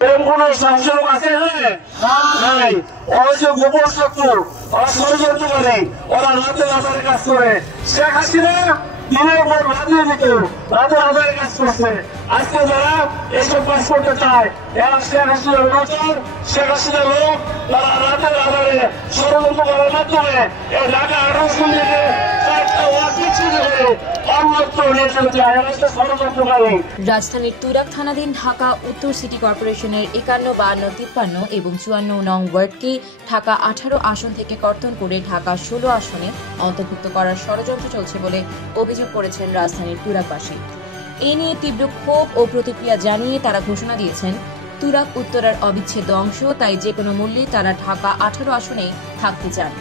এরকম কোন শাসক আছে নাই। ওরা যে গোপন শত্রু, ওরা ষড়যন্ত্র করে, ওরা রাতে রাতের কাজ করে। শেখ হাসিনা দিনের পর রাতে দিত, রাতে রাতের কাজ করছে। আজকে যারা এইসব কাজ করতে চায় এরা শেখ হাসিনার নজর, শেখ হাসিনার লোক, তারা রাতে রাতে ষড়যন্ত্র করার মাধ্যমে এই ঢাকা 18 থেকে 4টা ওয়ার্ড বিচ্ছিন্ন করে অন্যত্র নিয়ে চলে যায়। এরা ষড়যন্ত্রকারী। রাজধানীর তুরাগ থানাধীন ঢাকা উত্তর সিটি কর্পোরেশনের 51, 52, 53 এবং 54 নং ওয়ার্ডকে ঢাকা 18 আসন থেকে কর্তন করে ঢাকা 16 আসনে অন্তর্ভুক্ত করার ষড়যন্ত্র চলছে বলে অভিযোগ করেছেন রাজধানীর তুরাগবাসী। এ নিয়ে তীব্র ক্ষোভ ও প্রতিক্রিয়া জানিয়ে তারা ঘোষণা দিয়েছেন তুরাগ উত্তরার অবিচ্ছেদ্য অংশ, তাই যে কোনো মূল্যে তারা ঢাকা 18 আসনেই থাকতে চান।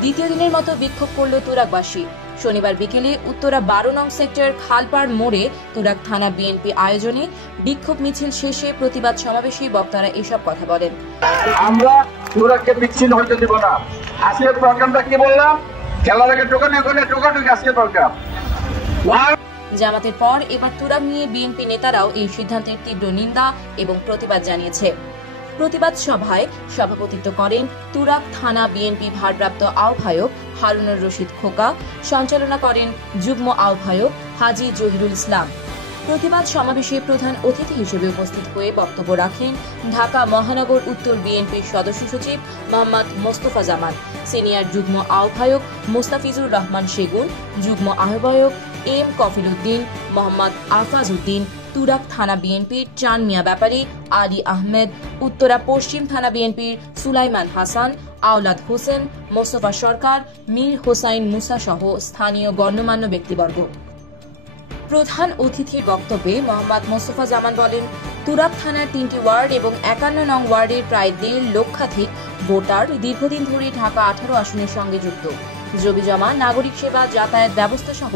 দ্বিতীয় দিনের মতো বিক্ষোভ করল তুরাগবাসী। শনিবার বিকেলে উত্তরা 12 নং সেক্টর খালপাড় মোড়ে তুরাগ থানা বিএনপি আয়োজনে বিক্ষোভ মিছিল শেষে প্রতিবাদ সমাবেশে বক্তারা এসব কথা বলেন। আমরা তুরাগকে বিচ্ছিন্ন হতে দেব না। আজকের প্রোগ্রামটা কি বললাম? খেলার আগে টোকাটুকি আজকের প্রোগ্রাম। জামাতের পর এবার তুরাগ নিয়ে বিএনপি নেতারাও এই সিদ্ধান্তের তীব্র নিন্দা এবং প্রতিবাদ জানিয়েছে। প্রতিবাদ সভায় সভাপতিত্ব করেন তুরাগ থানা বিএনপি ভারপ্রাপ্ত আহ্বায়ক হারুনুর রশিদ খোকা, সঞ্চালনা করেন যুগ্ম আহ্বায়ক হাজী জহিরুল ইসলাম। প্রতিবাদ সমাবেশে প্রধান অতিথি হিসেবে উপস্থিত হয়ে বক্তব্য রাখেন ঢাকা মহানগর উত্তর বিএনপির সদস্য সচিব মোহাম্মদ মোস্তফা জামান, সিনিয়র যুগ্ম আহ্বায়ক মোস্তাফিজুর রহমান সেগুন, যুগ্ম আহ্বায়ক এম কফিল উদ্দিন, মোহাম্মদ আফাজ উদ্দিন, তুরাগ থানা বিএনপির চান মিয়া ব্যাপারী, আলী আহমেদ, উত্তরা পশ্চিম থানা বিএনপির সুলাইমান হাসান, আওলাদ হোসেন, মোস্তফা সরকার, মীর হোসাইন মুসা সহ স্থানীয় গণ্যমান্য ব্যক্তিবর্গ। প্রধান অতিথির বক্তব্যে মোহাম্মদ মোস্তফা জামান বলেন, তুরাগ থানার 3টি ওয়ার্ড এবং 51 নং ওয়ার্ডের প্রায় 1.5 লক্ষাধিক ভোটার দীর্ঘদিন ধরে ঢাকা 18 আসনের সঙ্গে যুক্ত। জমিজমা, নাগরিক সেবা, যাতায়াত ব্যবস্থা সহ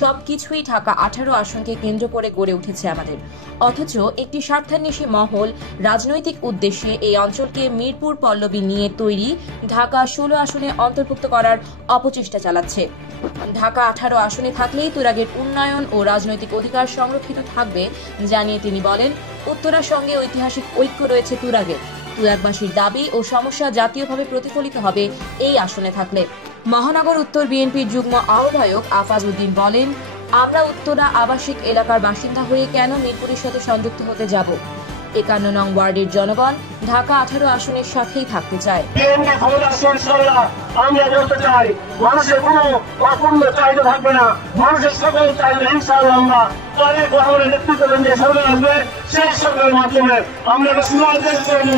সবকিছুই ঢাকা 18 আসনকে কেন্দ্র করে গড়ে উঠেছে আমাদের। অথচ একটি স্বার্থান্বেষী মহল রাজনৈতিক উদ্দেশ্যে এই অঞ্চলকে মিরপুর পল্লবী নিয়ে তৈরি ঢাকা 16 আসনে অন্তর্ভুক্ত করার অপচেষ্টা চালাচ্ছে। ঢাকা 18 আসনে থাকলেই তুরাগের উন্নয়ন ও রাজনৈতিক অধিকার সংরক্ষিত থাকবে জানিয়ে তিনি বলেন, উত্তরার সঙ্গে ঐতিহাসিক ঐক্য রয়েছে তুরাগের। তুরাগবাসীর দাবি ও সমস্যা জাতীয়ভাবে প্রতিফলিত হবে এই আসনে থাকলে। মহানগর উত্তর বিএনপির যুগ্ম আহ্বায়ক আফাজ উদ্দিন বলেন, আমরা উত্তরা আবাসিক এলাকার বাসিন্দা হয়ে কেন মিরপুরের সাথে সংযুক্ত হতে যাব? 51 নং ওয়ার্ডের জনগণ ঢাকা 18 আসনের সাথেই থাকতে চায়। আমরা বলতে চাই, মানুষের কোনো অপূর্ণ চাহিদা থাকবে না। মানুষের সকল চাহিদা ইনশাআল্লাহ আমরা তারেক রহমানের নেতৃত্বে সরকার আসবে, সেই সরকারের মাধ্যমে আমরা একটা সুন্দর দেশ করবো।